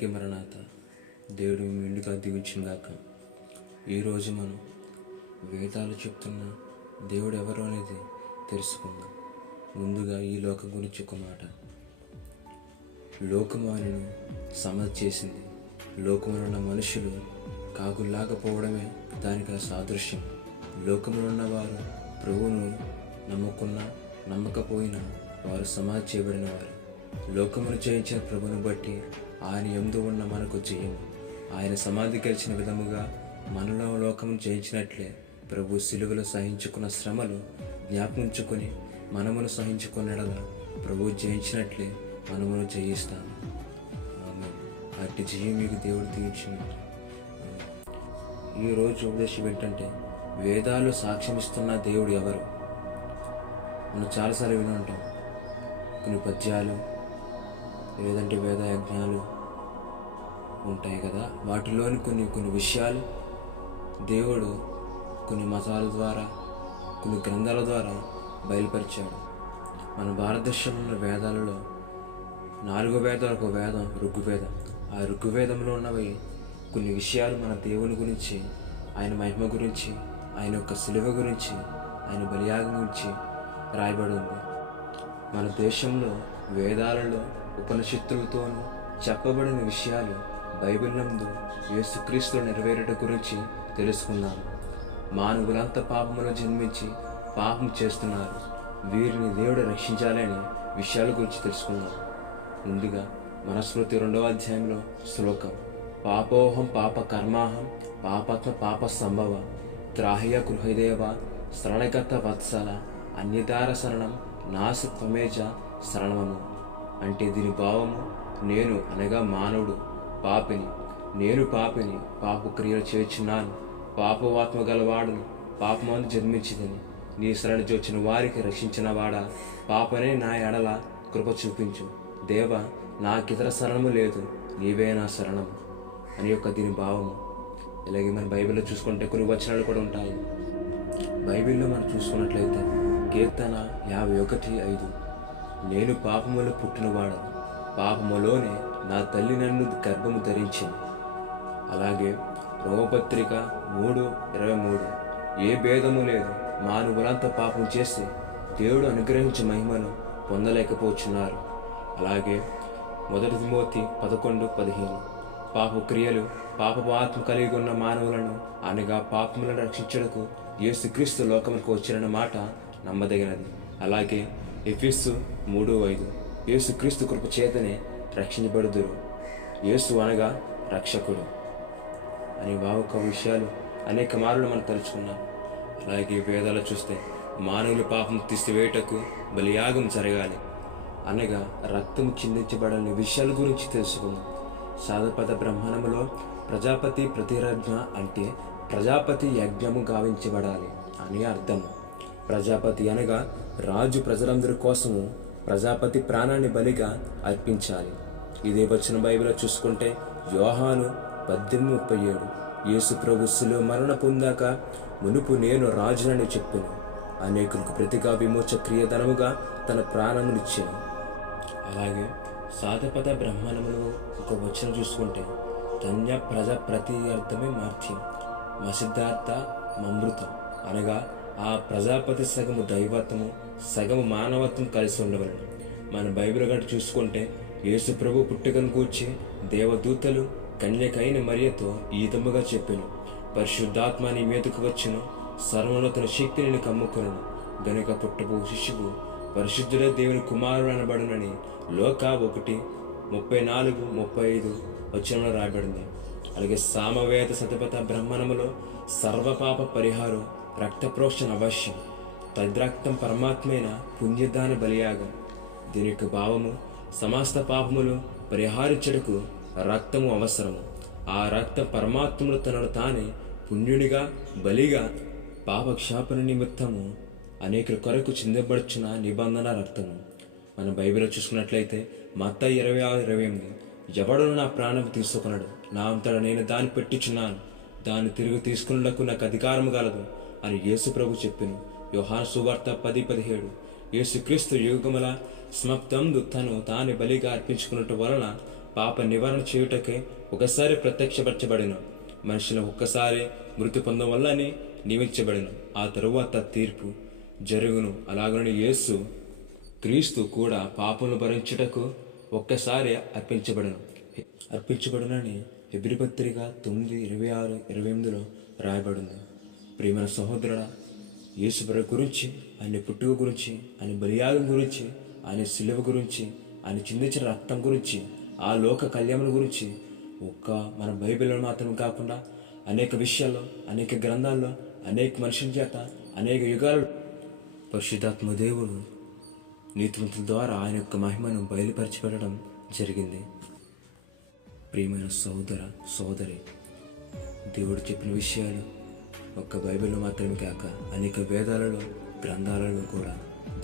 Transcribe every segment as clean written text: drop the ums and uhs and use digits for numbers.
అందరికీ మరణాత. దేవుడు మెండుగా దీవించుగాక. ఈరోజు మనం వేదాలు చెప్తున్న దేవుడు ఎవరు అనేది తెలుసుకుందాం. ముందుగా ఈ లోకం గురించి ఒక మాట. లోకము ఆయనను సమధి చేసింది. లోకములో ఉన్న మనుషులు కాకుల్లాకపోవడమే దానికి సాదృశ్యం. లోకములో ఉన్నవారు ప్రభువును నమ్ముకున్నా నమ్మకపోయినా వారు సమాధి చేయబడిన వారు. లోకమును జయించిన ప్రభువును బట్టి ఆయన యందు ఉన్న మనకు జయము. ఆయన సమాధి గెలిచిన విధముగా మనలో లోకమును జయించినట్లే ప్రభు సిలువలో సహించుకున్న శ్రమలు జ్ఞాపకించుకొని మనమును సహించుకున్నడలా ప్రభు జయించినట్లే మనమును జయిస్తాము. అట్టి జయం మీకు దేవుడు తీర్చింది. ఈరోజు ఉపదేశం ఏంటంటే వేదాలు సాక్ష్యమిస్తున్న దేవుడు ఎవరు. మనం చాలాసార్లు విని ఉంటాం. కొన్ని పద్యాలు లేదంటే వేద యజ్ఞాలు ఉంటాయి కదా, వాటిలోని కొన్ని విషయాలు దేవుడు కొన్ని మతాల ద్వారా కొన్ని గ్రంథాల ద్వారా బయలుపరిచాడు. మన భారతదేశంలో ఉన్న వేదాలలో 4 వేదాలు ఒక వేదం ఋగ్వేదం. ఆ ఋగ్వేదంలో ఉన్నవి కొన్ని విషయాలు మన దేవుని గురించి, ఆయన మహిమ గురించి, ఆయన యొక్క శిలువ గురించి, ఆయన బలియాగం గురించి రాయబడి ఉంది. మన దేశంలో వేదాలలో ఉపనిషత్తులతోనూ చెప్పబడిన విషయాలు బైబిల్ నందు యేసుక్రీస్తు నెరవేరుట గురించి తెలుసుకున్నాము. మానవులంతా పాపములో జన్మించి పాపం చేస్తున్నారు. వీరిని దేవుడు రక్షించాలని విషయాల గురించి తెలుసుకున్నాము. ముందుగా మనుస్మృతి 2వ అధ్యాయంలో శ్లోకం, పాపోహం పాప కర్మాహం పాపాత్మ పాప సంభవ త్రాహ్య గృహదేవ శరణగత వత్సల అన్యదార శరణం నాసి త్వమేజ శరణమను. అంటే దీని భావము, నేను అనగా మానవుడు పాపిని, నేను పాపిని, పాప క్రియలు చేర్చున్నాను, పాపవాత్మ గలవాడును, పాపమందు జన్మించిందని నీ శరణ జొచ్చిన వారికి రక్షించిన వాడా, పాపనే నా ఎడల కృప చూపించు. దేవ, నాకితర శరణము లేదు, నీవే నా శరణము అని యొక్క దీని భావము. ఇలాగే మన బైబిల్లో చూసుకుంటే కొన్ని వచనాలు కూడా ఉంటాయి. బైబిల్లో మనం చూసుకున్నట్లయితే కీర్తన 51:5, నేను పాపములో పుట్టినవాడను, పాపములోనే నా తల్లి నన్ను గర్భము ధరించింది. అలాగే రోమపత్రిక 3:23, ఏ భేదము లేదు, మానవులంతా పాపం చేసి దేవుడు అనుగ్రహించే మహిమను పొందలేకపోతున్నారు. అలాగే 1 తిమోతి 11:15, పాప క్రియలు పాపపు ఆత్మ కలిగి ఉన్న మానవులను అనగా పాపములను రక్షించడానికి యేసుక్రీస్తు లోకములకు వచ్చిన మాట నమ్మదగినది. అలాగే ఎఫెసు 3:5, యేసుక్రీస్తు కృప చేతనే రక్షించబడుదురు, యేసు అనగా రక్షకుడు అని వావొక విషయాలు అనేక మార్లు మనం తలుచుకున్నాం. అలాగే వేదాలు చూస్తే మానవుల పాపం తీసివేయటకు బలియాగం జరగాలి అనగా రక్తం చిందించబడాలని విషయాల గురించి తెలుసుకున్నాం. సాధపద బ్రహ్మాండములో ప్రజాపతి ప్రతిరజ్ఞ అంటే ప్రజాపతి యజ్ఞము గావించబడాలి అని అర్థం. ప్రజాపతి అనగా రాజు ప్రజలందరి కోసము ప్రజాపతి ప్రాణాన్ని బలిగా అర్పించాలి. ఇదే వచ్చిన బైబిల్లో చూసుకుంటే యోహాను 18:37, యేసు ప్రభు శిలువ మరణ పొందాక మునుపు నేను రాజునని చెప్పాను, అనేకులకు ప్రతిగా విమోచ క్రియధనముగా తన ప్రాణమునిచ్చాను. అలాగే సాధపద బ్రహ్మాండములో ఒక వచనం చూసుకుంటే ధన్య ప్రజ ప్రతి అర్థమే మార్త్యం మసిద్ధార్థ మమృతం అనగా ఆ ప్రజాపతి సగము దైవత్వము సగము మానవత్వం కలిసి ఉండవలను. మన బైబిల్ గంట చూసుకుంటే యేసు ప్రభు పుట్టుకను కూర్చి దేవదూతలు కన్యకైన మరియతో ఈ విధముగా చెప్పాను, పరిశుద్ధాత్మ నీ మీదకు వచ్చును, సర్వోన్నతుల శక్తి నేను కమ్ముకొను, గనుక పుట్టబో శిశువు పరిశుద్ధుడే దేవుని కుమారుడు అనబడునని లోక 1:34-35 వచనంలో రాయబడింది. అలాగే సామవేద శతపథ బ్రహ్మణములో సర్వపాప పరిహారం రక్త ప్రోక్షణ అవశ్యం, తద్రక్తం పరమాత్మైన పుణ్యదాన బలియాగం. దీని యొక్క భావము, సమస్త పాపములు పరిహారించటకు రక్తము అవసరము. ఆ రక్తం పరమాత్ముడు తనను తానే పుణ్యునిగా బలిగా పాపక్షాపన నిమిత్తము అనేకుల కొరకు చిందబడుచున్న నిబంధన రక్తము. మన బైబిల్లో చూసుకున్నట్లయితే మత్తయి 26:28, ఎవడను నా ప్రాణం తీసుకున్నాడు, నా అంతటా నేను దాన్ని పెట్టుచున్నాను, దాన్ని తిరిగి తీసుకున్నకు నాకు అధికారము గలదు అని యేసు ప్రభు చెప్పెను. యోహాను సువార్త 10:17, యేసుక్రీస్తు యుగముల సమాప్తందు తను తాను బలిగా అర్పించుకున్నట్టు వలన పాప నివారణ చేయుటకే ఒకసారి ప్రత్యక్షపరచబడిను. మనుషులు ఒక్కసారి మృతి పొందడం వల్లనే నియమించబడిను. ఆ తరువాత తీర్పు జరుగును. అలాగని యేసు క్రీస్తు కూడా పాపములు భరించుటకు ఒక్కసారి అర్పించబడునని హెబ్రీ పత్రిక 9:26-28 రాయబడింది. ప్రియమైన సహోదరుడా, యేసు ప్రభు గురించి, ఆయన పుట్టుక గురించి, ఆయన బలియాగం గురించి, ఆయన శిలువ గురించి, ఆయన చిందించిన రక్తం గురించి, ఆ లోక కళ్యాణం గురించి మన బైబిల్లో మాత్రమే కాకుండా అనేక విషయాల్లో, అనేక గ్రంథాల్లో, అనేక మనుషుల చేత, అనేక యుగాలు పరిశుద్ధాత్మ దేవుడు నీతిమంతుల ద్వారా ఆయన యొక్క మహిమను బయలుపరిచిపెట్టడం జరిగింది. ప్రియమైన సహోదర సోదరి, దేవుడు చెప్పిన విషయాలు ఒక్క బైబిల్లో మాత్రమే కాక అనేక వేదాలలో, గ్రంథాలలో కూడా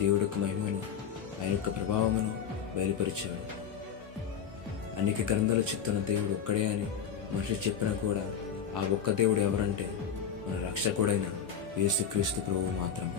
దేవుడి యొక్క మహిమను, ఆయన యొక్క ప్రభావమును బయలుపరిచాడు. అనేక గ్రంథాలు చెప్తున్న దేవుడు ఒక్కడే అని మనుషులు చెప్పినా కూడా ఆ ఒక్క దేవుడు ఎవరంటే మన రక్షకుడైన యేసుక్రీస్తు ప్రభువు మాత్రమే.